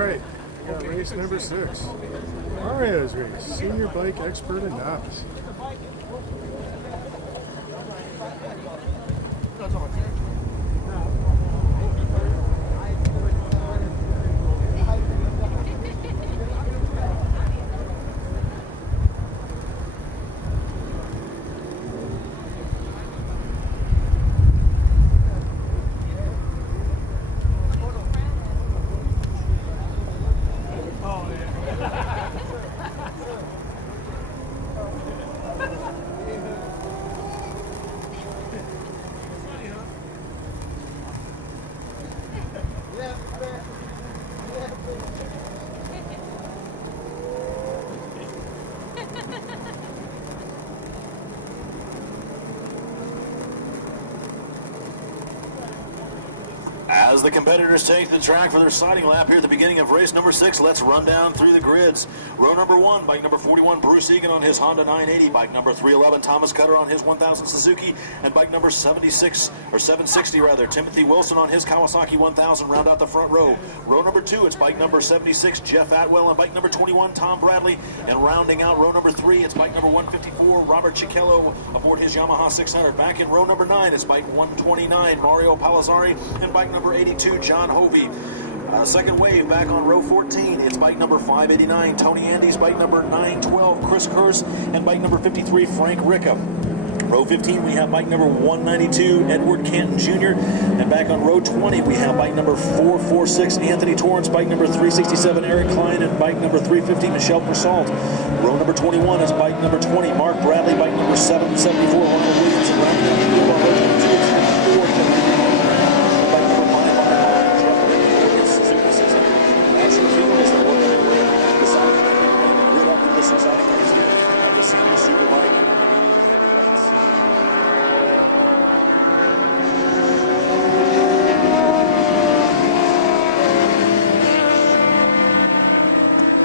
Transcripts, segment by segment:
right, we got race number 6. Mario's race, senior bike expert and novice. As the competitors take the track for their sighting lap here at the beginning of race number 6, let's run down through the grids. Row number 1, bike number 41, Bruce Egan on his Honda 980. Bike number 311, Thomas Cutter on his 1000 Suzuki. And bike number 760 rather, Timothy Wilson on his Kawasaki 1000 round out the front row. Row number 2, it's bike number 76, Jeff Atwell. And bike number 21, Tom Bradley. And rounding out row number 3, it's bike number 154, Robert Cichello aboard his Yamaha 600. Back in row number 9, it's bike 129, Mario Palazzari. And bike number 82, John Hovey. Second wave back on row 14. It's bike number 589, Tony Andes. Bike number 912, Chris Kurz. And bike number 53, Frank Ricca. Row 15, we have bike number 192, Edward Canton Jr. And back on row 20, we have bike number 446, Anthony Torrance. Bike number 367, Eric Klein. And bike number 350, Michelle Persault. Row number 21 is bike number 20, Mark Bradley. Bike number 774, Arnold Williams. And rounding out the field on row 22, it's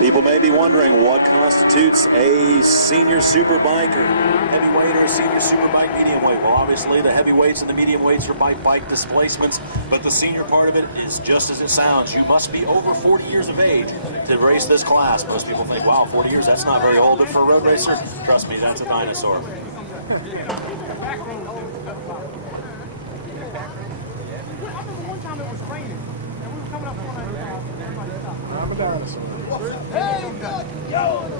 People may be wondering what constitutes a senior superbike or heavyweight or a senior superbike medium weight. Well, obviously the heavyweights and the medium weights are bike displacements, but the senior part of it is just as it sounds. You must be over 40 years of age to race this class. Most people think, wow, 40 years, that's not very old, but for a road racer, trust me, that's a dinosaur. Hey, yo!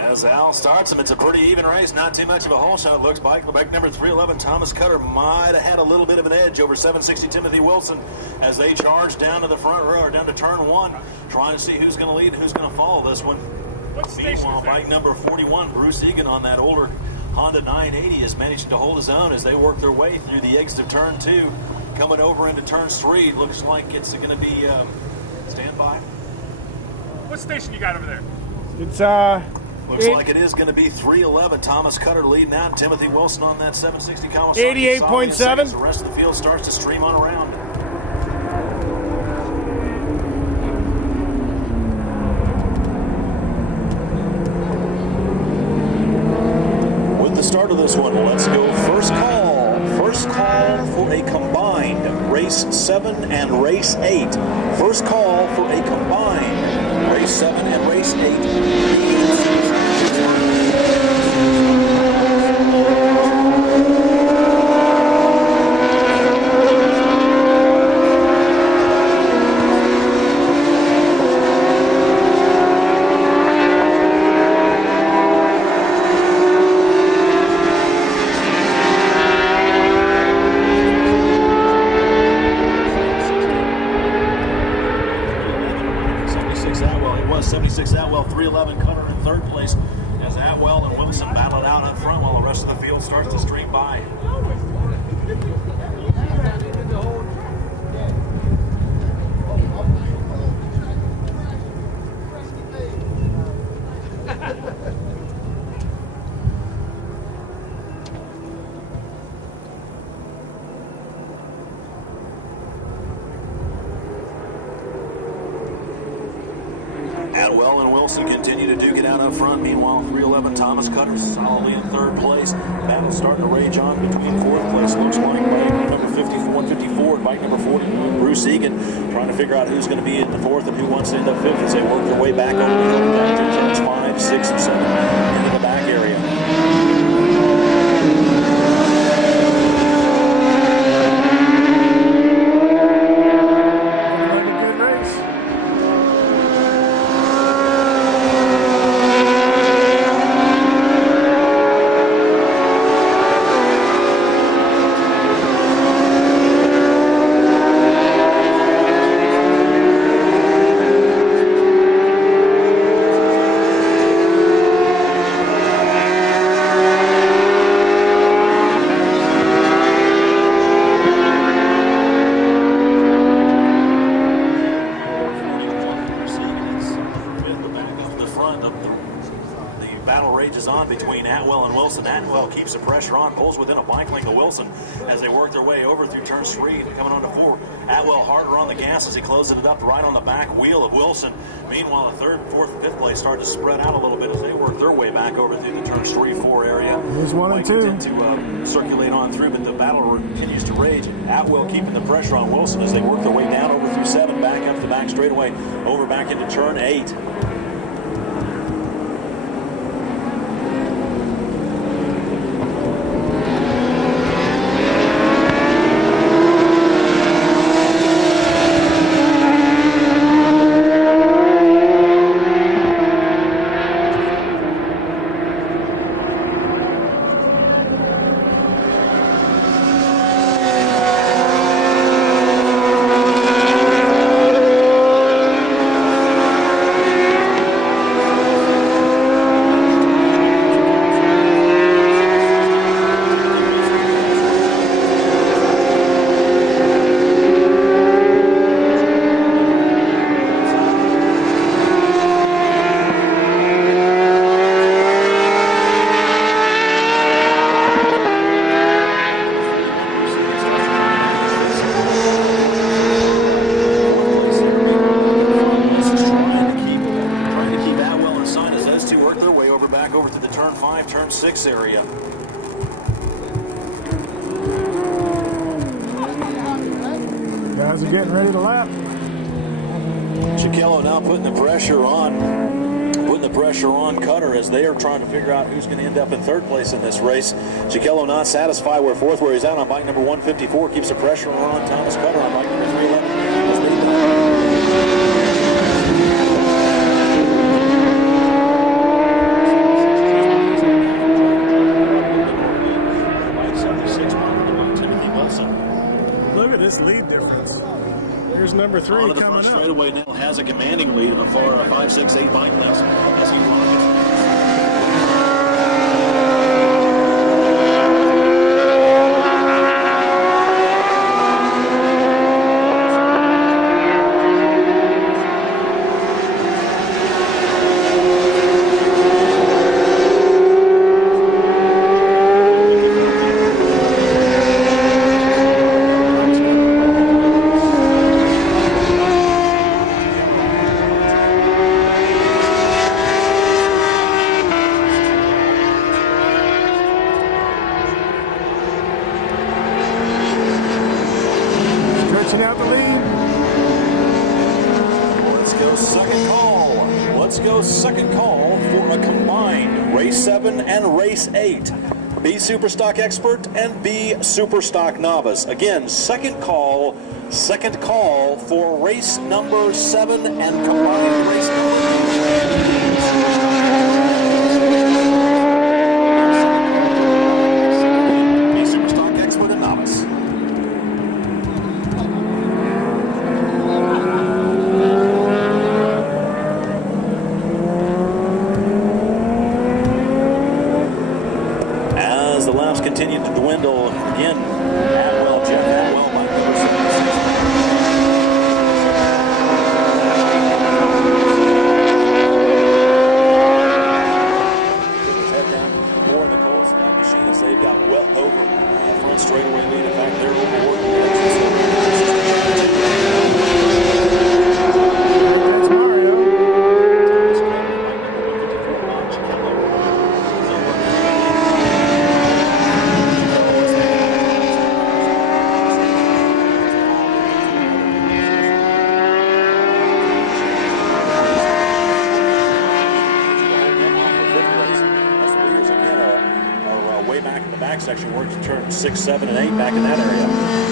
As Al starts him, it's a pretty even race, not too much of a hole shot. Looks bike number 311, Thomas Cutter might have had a little bit of an edge over 760 Timothy Wilson as they charge down to the front row, or down to turn 1, trying to see who's going to lead and who's going to follow this one. Meanwhile, bike number 41, Bruce Egan on that older Honda 980 is managing to hold his own as they work their way through the exit of turn 2. Coming over into turn 3, looks like it's going to be standby. What station you got over there? It's Looks like it is going to be 311. Thomas Cutter leading out. Timothy Wilson on that 760 Kawasaki. 88.7. The rest of the field starts to stream on around. With the start of this one, let's go first call. First call for a combined race 7 and race 8. First call for a combined race 7 and race 8. Atwell and Wilson continue to duke it out up front. Meanwhile, 311 Thomas Cutter solidly in third place. Battle starting to rage on between fourth place. Looks like bike number 154 and bike number 40, Bruce Egan, trying to figure out who's going to be in the fourth and who wants to end up fifth as they work their way back over the hill down to turns 5, 6, and 7 into the back area. Between Atwell and Wilson. Atwell keeps the pressure on, pulls within a bike length of Wilson as they work their way over through turn 3 and coming on to 4. Atwell harder on the gas as he closes it up right on the back wheel of Wilson. Meanwhile, the third, fourth, and fifth place start to spread out a little bit as they work their way back over through the turns 3, 4 area. There's 1 and 2. To circulate on through, but the battle continues to rage. Atwell keeping the pressure on Wilson as they work their way down over through 7, back up the back straightaway, over back into turn 8. Turn 6 area. Guys are getting ready to lap. Chiquello now putting the pressure on Cutter as they are trying to figure out who's going to end up in third place in this race. Chiquello not satisfied with fourth where he's out on bike number 154, keeps the pressure on Thomas Cutter on bike number 311. Lead difference. Here's number 3 coming coming up. Straightaway now has a commanding lead of 5, 6, 8 bike lengths as he launches. Out the lead. Let's go second call for a combined race 7 and race 8. B Superstock Expert and B Superstock Novice. Again, second call for race number 7 and combined race number 8. B Superstock Expert and Novice. Continue to dwindle again. Jeff Atwell by number 6. Put his head down more in the cold snap machine as they've got well over the front straightaway lead. In fact, they're overworking the That's Mario. Actually worked turn 6, 7, and 8 back in that area.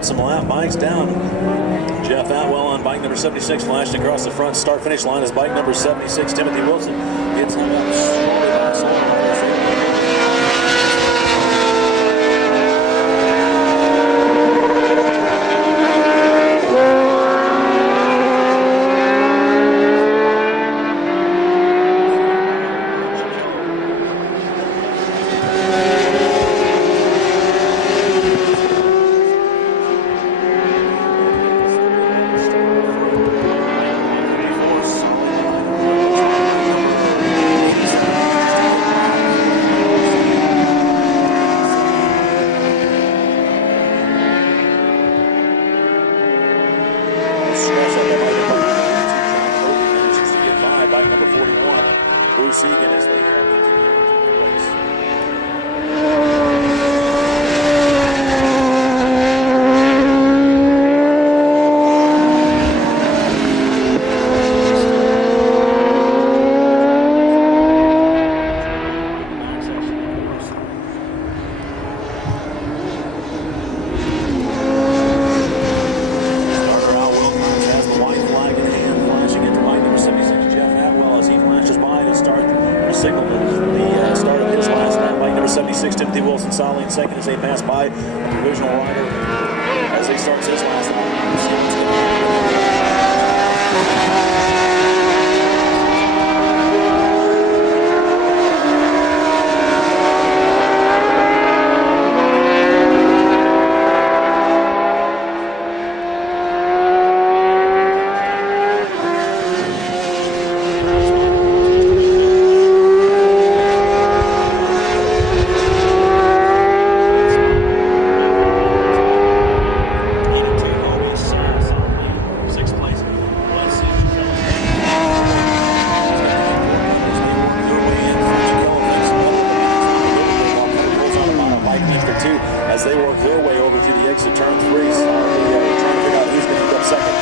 Some lap bikes down. Jeff Atwell on bike number 76 flashed across the front start finish line as bike number 76 Timothy Wilson gets hung up shortly by Timothy Wilson solidly in second as they pass by a provisional rider as he starts his last lap. As they work their way over to the exit turn 3, trying to figure out who's going to end up second,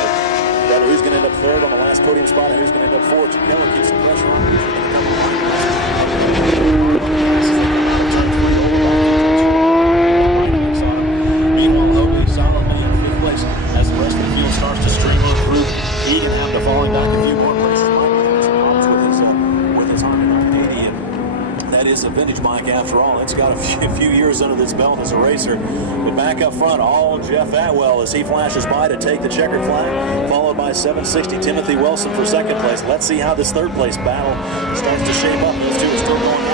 rather who's going to end up third on the last podium spot and who's going to end up fourth. Chip Keller keeps some pressure on. Meanwhile, Hobie solidly in 5th place as the rest of the field starts to stream on through. He can have the falling back a few more places with his Honda 980. That is a vintage bike after all. It's got a few years under this belt as a racer. But back up front, all Jeff Atwell as he flashes by to take the checkered flag, followed by 760 Timothy Wilson for second place. Let's see how this third place battle starts to shape up. Those two are still going on.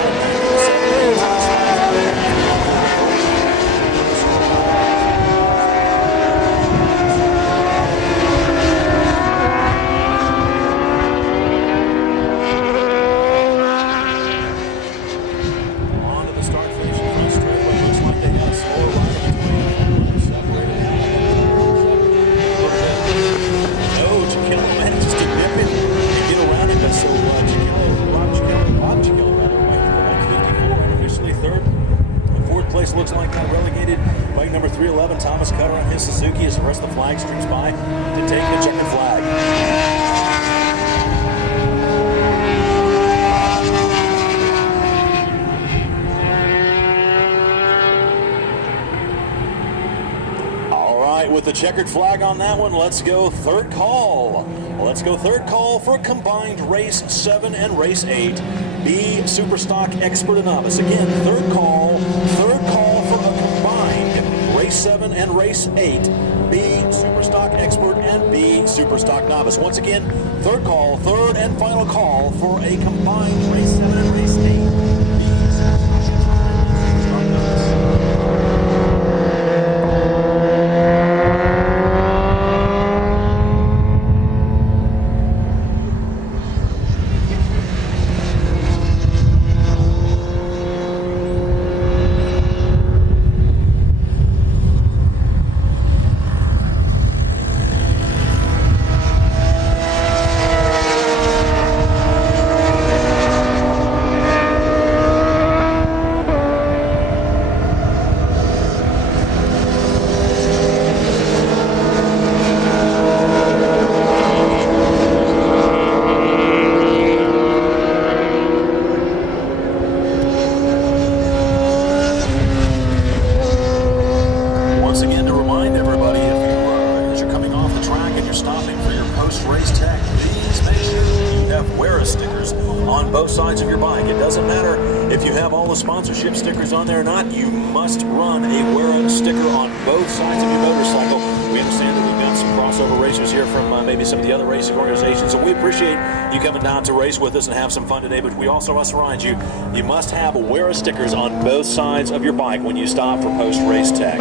Looks like that relegated bike number 311 Thomas Cutter on his Suzuki as the rest of the flag streams by to take the checkered flag. All right, with the checkered flag on that one, let's go third call. Let's go third call for combined race 7 and race 8. B Superstock Expert and Novice. Again, third call for a combined race 7 and race 8. B Superstock Expert and B Superstock Novice. Once again, third call, third and final call for a combined race 7 and race 8. sides of your bike. It doesn't matter if you have all the sponsorship stickers on there or not. You must run a WERA sticker on both sides of your motorcycle. We understand that we've got some crossover racers here from maybe some of the other racing organizations, and we appreciate you coming down to race with us and have some fun today. But we also must remind you, you must have WERA stickers on both sides of your bike when you stop for post-race tech.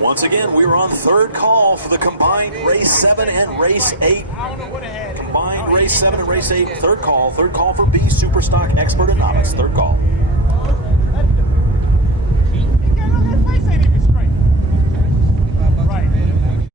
Once again, we were on third call for the combined race 7 and race 8. Combined race 7 and race 8, third call for B, Super Stock, Expert, and Novice. Third call.